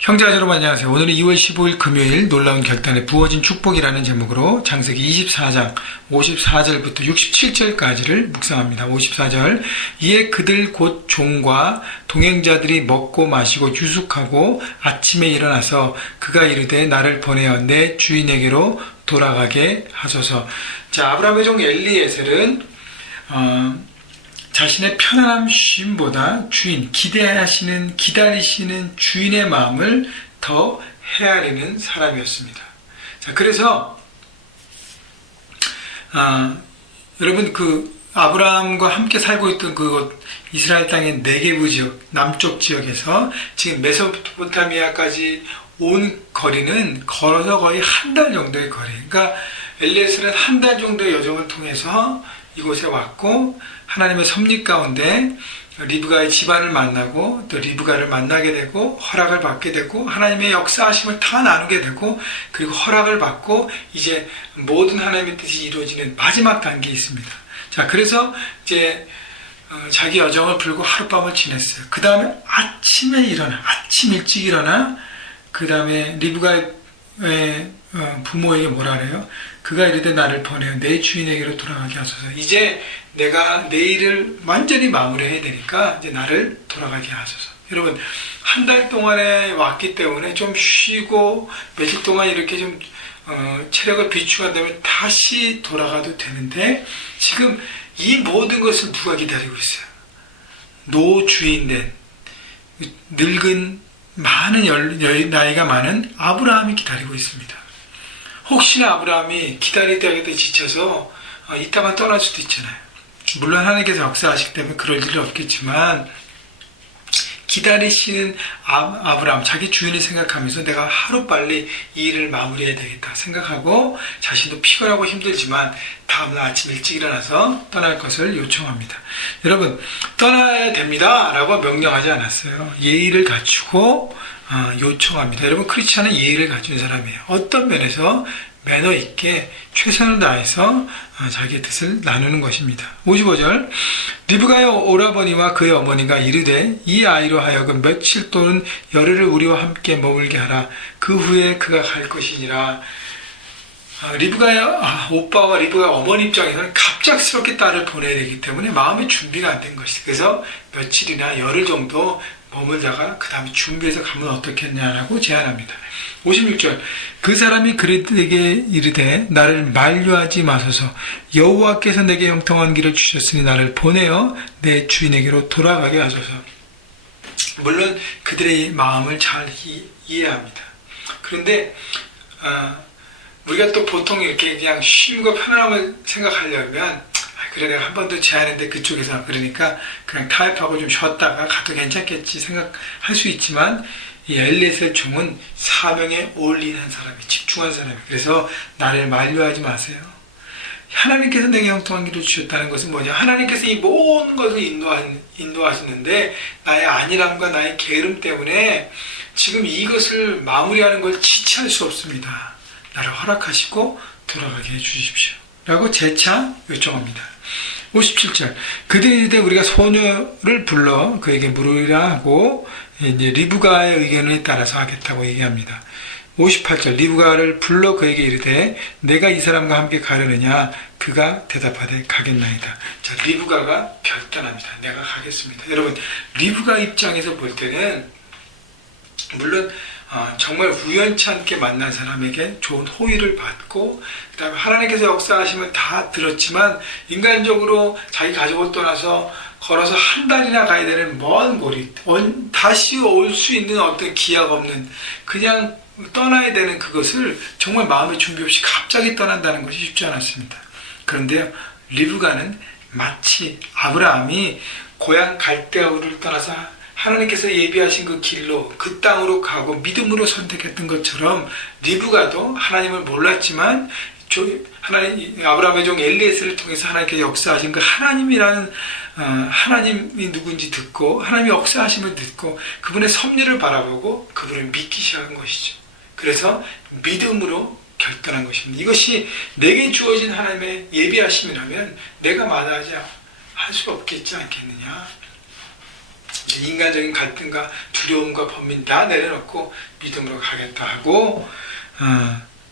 형제자 여러분 안녕하세요. 오늘은 2월 15일 금요일 놀라운 결단의 부어진 축복이라는 제목으로 창세기 24장 54절부터 67절까지를 묵상합니다. 54절 이에 그들 곧 종과 동행자들이 먹고 마시고 유숙하고 아침에 일어나서 그가 이르되 나를 보내어 내 주인에게로 돌아가게 하소서. 자, 아브라함의 종 엘리에셀은 자신의 편안함 쉼보다 주인, 기다리시는 주인의 마음을 더 헤아리는 사람이었습니다. 자, 그래서 여러분 아브라함과 함께 살고 있던 그곳 이스라엘 땅의 네게브 지역, 남쪽 지역에서 지금 메소포타미아까지 온 거리는 걸어서 거의 한 달 정도의 거리. 그러니까 엘리에셀은 한 달 정도의 여정을 통해서 이곳에 왔고 하나님의 섭리 가운데 리브가의 집안을 만나고 또 리브가를 만나게 되고 허락을 받게 되고 하나님의 역사하심을 다 나누게 되고 그리고 허락을 받고 이제 모든 하나님의 뜻이 이루어지는 마지막 단계에 있습니다. 자, 그래서 이제 자기 여정을 풀고 하룻밤을 지냈어요. 그 다음에 아침 일찍 일어나 그 다음에 리브가의 부모에게 뭐라 그래요? 그가 이르되 나를 보내어 내 주인에게로 돌아가게 하소서. 이제 내가 내일을 완전히 마무리해야 되니까 이제 나를 돌아가게 하소서. 여러분, 한 달 동안에 왔기 때문에 좀 쉬고 며칠 동안 이렇게 좀 체력을 비축한 다음에 다시 돌아가도 되는데 지금 이 모든 것을 누가 기다리고 있어요? 노주인된 늙은 많은 나이가 많은 아브라함이 기다리고 있습니다. 혹시나 아브라함이 기다리다가 지쳐서 이따가 떠날 수도 있잖아요. 물론 하나님께서 역사하시기 때문에 그럴 일은 없겠지만 기다리시는 아브라함, 자기 주인을 생각하면서 내가 하루빨리 이 일을 마무리해야 되겠다 생각하고 자신도 피곤하고 힘들지만 다음날 아침 일찍 일어나서 떠날 것을 요청합니다. 여러분, 떠나야 됩니다 라고 명령하지 않았어요. 예의를 갖추고 요청합니다. 여러분, 크리스찬은 예의를 갖춘 사람이에요. 어떤 면에서 매너 있게 최선을 다해서 자기의 뜻을 나누는 것입니다. 55절 리브가의 오라버니와 그의 어머니가 이르되 이 아이로 하여금 며칠 또는 열흘을 우리와 함께 머물게 하라. 그 후에 그가 갈 것이니라. 리브가의 오빠와 리브가의 어머니 입장에서는 갑작스럽게 딸을 보내야 되기 때문에 마음의 준비가 안 된 것이죠. 그래서 며칠이나 열흘 정도 머물다가 그 다음에 준비해서 가면 어떻겠냐라고 제안합니다. 56절 그 사람이 그에게 이르되 나를 만류하지 마소서. 여호와께서 내게 형통한 길을 주셨으니 나를 보내어 내 주인에게로 돌아가게 하소서. 물론 그들의 마음을 잘 이해합니다. 그런데 우리가 또 보통 이렇게 그냥 쉼과 편안함을 생각하려면 그래 내가 한 번 더 제안했는데 그쪽에서 그러니까 그냥 타협하고 좀 쉬었다가 가도 괜찮겠지 생각할 수 있지만 이 엘리에셀 종은 사명에 올인한 사람이 집중한 사람이 그래서 나를 만류하지 마세요. 하나님께서 내게 형통한 길을 주셨다는 것은 뭐냐? 하나님께서 이 모든 것을 인도하시는데 나의 안일함과 나의 게으름 때문에 지금 이것을 마무리하는 걸 지체할 수 없습니다. 나를 허락하시고 돌아가게 해주십시오 라고 재차 요청합니다. 57절 그들이 이르되 우리가 소녀를 불러 그에게 물으리라 하고 이제 리브가의 의견에 따라서 하겠다고 얘기합니다. 58절 리브가를 불러 그에게 이르되 내가 이 사람과 함께 가려느냐? 그가 대답하되 가겠나이다. 자, 리브가가 결단합니다. 내가 가겠습니다. 여러분, 리브가 입장에서 볼 때는 물론 정말 우연치 않게 만난 사람에게 좋은 호의를 받고 그 다음에 하나님께서 역사하심을 다 들었지만 인간적으로 자기 가족을 떠나서 걸어서 한 달이나 가야 되는 먼 거리 다시 올 수 있는 어떤 기약 없는 그냥 떠나야 되는 그것을 정말 마음의 준비 없이 갑자기 떠난다는 것이 쉽지 않았습니다. 그런데 리브가는 마치 아브라함이 고향 갈대아우를 떠나서 하나님께서 예비하신 그 길로 그 땅으로 가고 믿음으로 선택했던 것처럼 리브가도 하나님을 몰랐지만 아브라함의 종 엘리에셀을 통해서 하나님께서 역사하신 그 하나님이라는 하나님이 누군지 듣고 하나님의 역사하심을 듣고 그분의 섭리를 바라보고 그분을 믿기 시작한 것이죠. 그래서 믿음으로 결단한 것입니다. 이것이 내게 주어진 하나님의 예비하심이라면 내가 마다하지 할 수 없겠지 않겠느냐. 인간적인 갈등과 두려움과 번민 다 내려놓고 믿음으로 가겠다 하고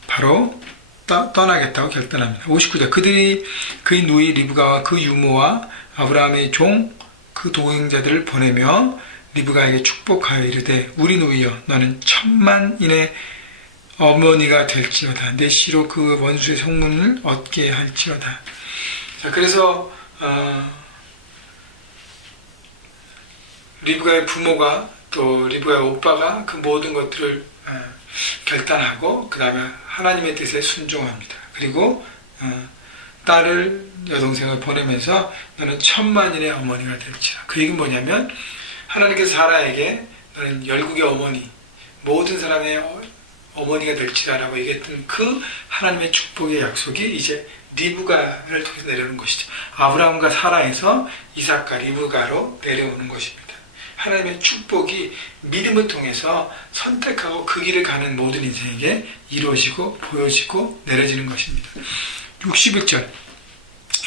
바로 떠나겠다고 결단합니다. 59절 그들이 그의 누이 리브가와 그 유모와 아브라함의 종 그 동행자들을 보내며 리브가에게 축복하여 이르되 우리 누이여 너는 천만인의 어머니가 될지어다 내 씨로 그 원수의 성문을 얻게 할지어다. 자, 그래서 리브가의 부모가 또 리브가의 오빠가 그 모든 것들을 결단하고 그 다음에 하나님의 뜻에 순종합니다. 그리고 딸을 여동생을 보내면서 너는 천만인의 어머니가 될지라. 그 얘기는 뭐냐면 하나님께서 사라에게 너는 열국의 어머니 모든 사람의 어머니가 될지라라고 얘기했던 그 하나님의 축복의 약속이 이제 리브가를 통해서 내려오는 것이죠. 아브라함과 사라에서 이삭과 리브가로 내려오는 것입니다. 하나님의 축복이 믿음을 통해서 선택하고 그 길을 가는 모든 인생에게 이루어지고 보여지고 내려지는 것입니다. 61절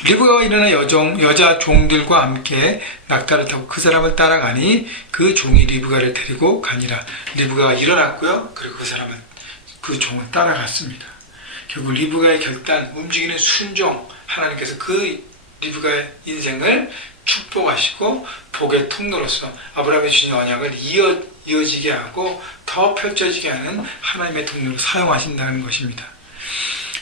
리브가가 일어나 여자 종들과 함께 낙타를 타고 그 사람을 따라가니 그 종이 리브가를 데리고 가니라. 리브가가 일어났고요. 그리고 그 사람은 그 종을 따라갔습니다. 결국 리브가의 결단, 움직이는 순종, 하나님께서 그 리브가의 인생을 축복하시고 복의 통로로서 아브라함이 주신 언약을 이어지게 하고 더 펼쳐지게 하는 하나님의 통로로 사용하신다는 것입니다.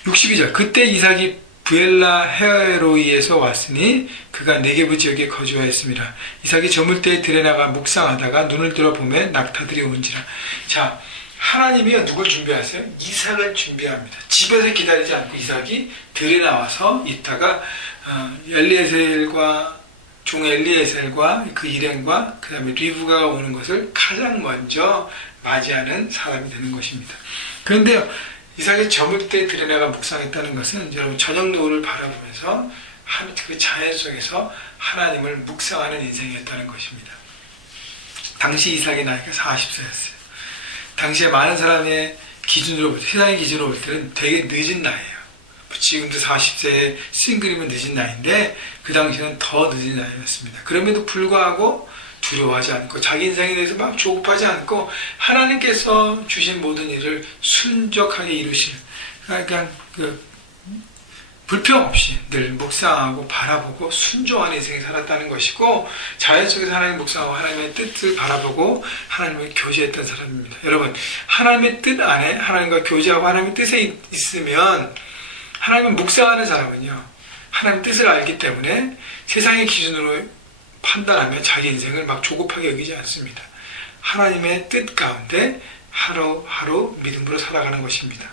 62절 그때 이삭이 부엘라 헤로이에서 왔으니 그가 네게브 지역에 거주하였습니다. 이삭이 저물 때에 들에 나가 묵상하다가 눈을 들어보면 낙타들이 온지라. 자, 하나님이요 누굴 준비하세요? 이삭을 준비합니다. 집에서 기다리지 않고 이삭이 들에 나와서 있다가 엘리에셀과 종 엘리에셀과 그 일행과 그 다음에 리브가가 오는 것을 가장 먼저 맞이하는 사람이 되는 것입니다. 그런데요 이삭이 저물 때 들여나가 묵상했다는 것은 여러분 저녁 노을을 바라보면서 그 자연 속에서 하나님을 묵상하는 인생이었다는 것입니다. 당시 이삭의 나이가 40세였어요. 당시에 많은 사람의 기준으로 볼 때, 세상의 기준으로 볼 때는 되게 늦은 나이예요. 지금도 40세에 싱글이면 늦은 나이인데 그 당시에는 더 늦은 나이였습니다. 그럼에도 불구하고 두려워하지 않고 자기 인생에 대해서 막 조급하지 않고 하나님께서 주신 모든 일을 순적하게 이루신 그러니까 불평 없이 늘 묵상하고 바라보고 순종하는 인생을 살았다는 것이고 자연 속에서 하나님 묵상하고 하나님의 뜻을 바라보고 하나님을 교제했던 사람입니다. 여러분 하나님의 뜻 안에 하나님과 교제하고 하나님의 뜻에 있으면 하나님을 묵상하는 사람은요 하나님의 뜻을 알기 때문에 세상의 기준으로 판단하며 자기 인생을 막 조급하게 여기지 않습니다. 하나님의 뜻 가운데 하루하루 믿음으로 살아가는 것입니다.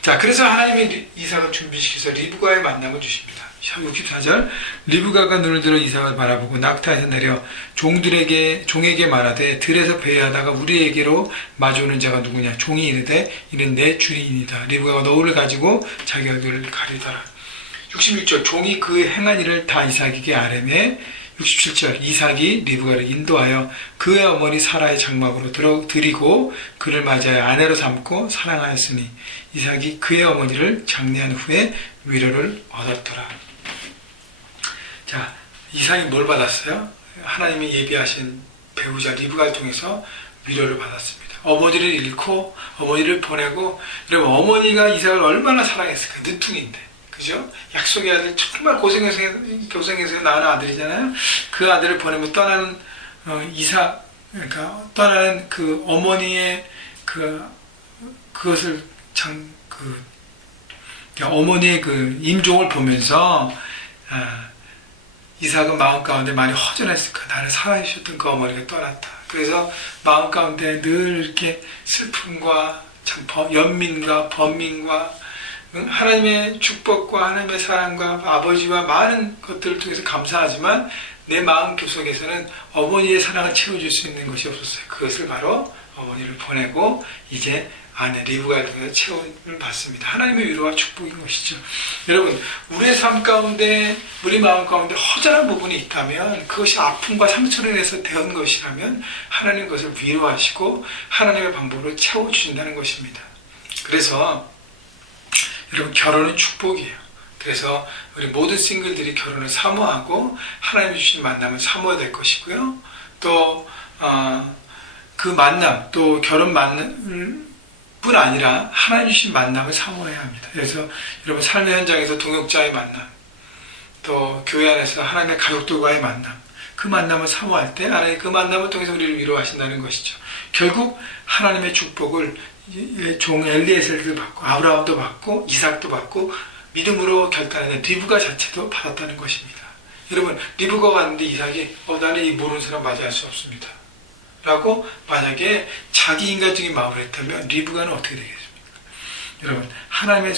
자, 그래서 하나님이 이삭을 준비시켜서 리브가의 만남을 주십니다. 64절 리브가가 눈을 들어 이삭을 바라보고 낙타에서 내려 종에게 말하되 들에서 배회하다가 우리에게로 마주오는 자가 누구냐. 종이 이르되 이는 내 주인이다. 리브가가 너울을 가지고 자기 얼굴을 가리더라. 66절 종이 그 행한 일을 다 이삭에게 아뢰매 67절 이삭이 리브가를 인도하여 그의 어머니 사라의 장막으로 들이고 그를 맞이하여 아내로 삼고 사랑하였으니 이삭이 그의 어머니를 장례한 후에 위로를 얻었더라. 자, 이삭이 뭘 받았어요? 하나님이 예비하신 배우자 리브가를 통해서 위로를 받았습니다. 어머니를 잃고 어머니를 보내고 여러분 어머니가 이삭을 얼마나 사랑했을까. 늦둥인데 그죠? 약속의 아들 정말 고생해서 낳은 아들이잖아요. 그 아들을 보내면 떠나는 이삭 그러니까 떠나는 그 어머니의 그것을 어머니의 그 임종을 보면서 이삭은 마음 가운데 많이 허전했을 거야. 나를 사랑해주셨던 그 어머니가 떠났다. 그래서 마음 가운데 늘 이렇게 슬픔과 참 연민과 번민과 하나님의 축복과 하나님의 사랑과 아버지와 많은 것들을 통해서 감사하지만 내 마음 속에서는 어머니의 사랑을 채워줄 수 있는 것이 없었어요. 그것을 바로 어머니를 보내고 이제 아내 리브가를 통해서 채움을 받습니다. 하나님의 위로와 축복인 것이죠. 여러분 우리의 삶 가운데 우리 마음 가운데 허전한 부분이 있다면 그것이 아픔과 상처로 인해서 되은 것이라면 하나님 그것을 위로하시고 하나님의 방법으로 채워주신다는 것입니다. 그래서 여러분 결혼은 축복이에요. 그래서 우리 모든 싱글들이 결혼을 사모하고 하나님이 주신 만남을 사모해야 될 것이고요. 또 그 만남, 또 결혼 만남 뿐 아니라 하나님 주신 만남을 사모해야 합니다. 그래서 여러분 삶의 현장에서 동역자의 만남, 또 교회 안에서 하나님의 가족들과의 만남, 그 만남을 사모할 때 하나님 그 만남을 통해서 우리를 위로하신다는 것이죠. 결국 하나님의 축복을 종 엘리에셀도 받고 아브라함도 받고 이삭도 받고 믿음으로 결단하는 리브가 자체도 받았다는 것입니다. 여러분 리브가 갔는데 이삭이 나는 이 모르는 사람 맞이할 수 없습니다 라고 만약에 자기 인간적인 마음을 했다면 리브가는 어떻게 되겠습니까? 여러분 하나님의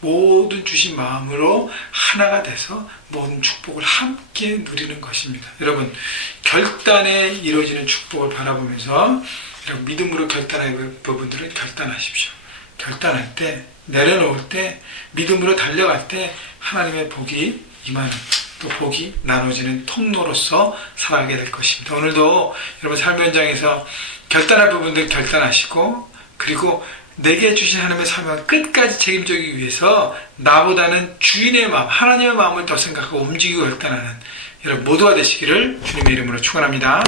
모든 주신 마음으로 하나가 돼서 모든 축복을 함께 누리는 것입니다. 여러분 결단에 이루어지는 축복을 바라보면서 여러분 믿음으로 결단할 부분들은 결단하십시오. 결단할 때, 내려놓을 때, 믿음으로 달려갈 때 하나님의 복이 임하는, 또 복이 나눠지는 통로로서 살아가게 될 것입니다. 오늘도 여러분 삶의 현장에서 결단할 부분들 결단하시고, 그리고 내게 주신 하나님의 사명을 끝까지 책임지기 위해서 나보다는 주인의 마음, 하나님의 마음을 더 생각하고 움직이고 결단하는 여러분 모두가 되시기를 주님의 이름으로 축원합니다.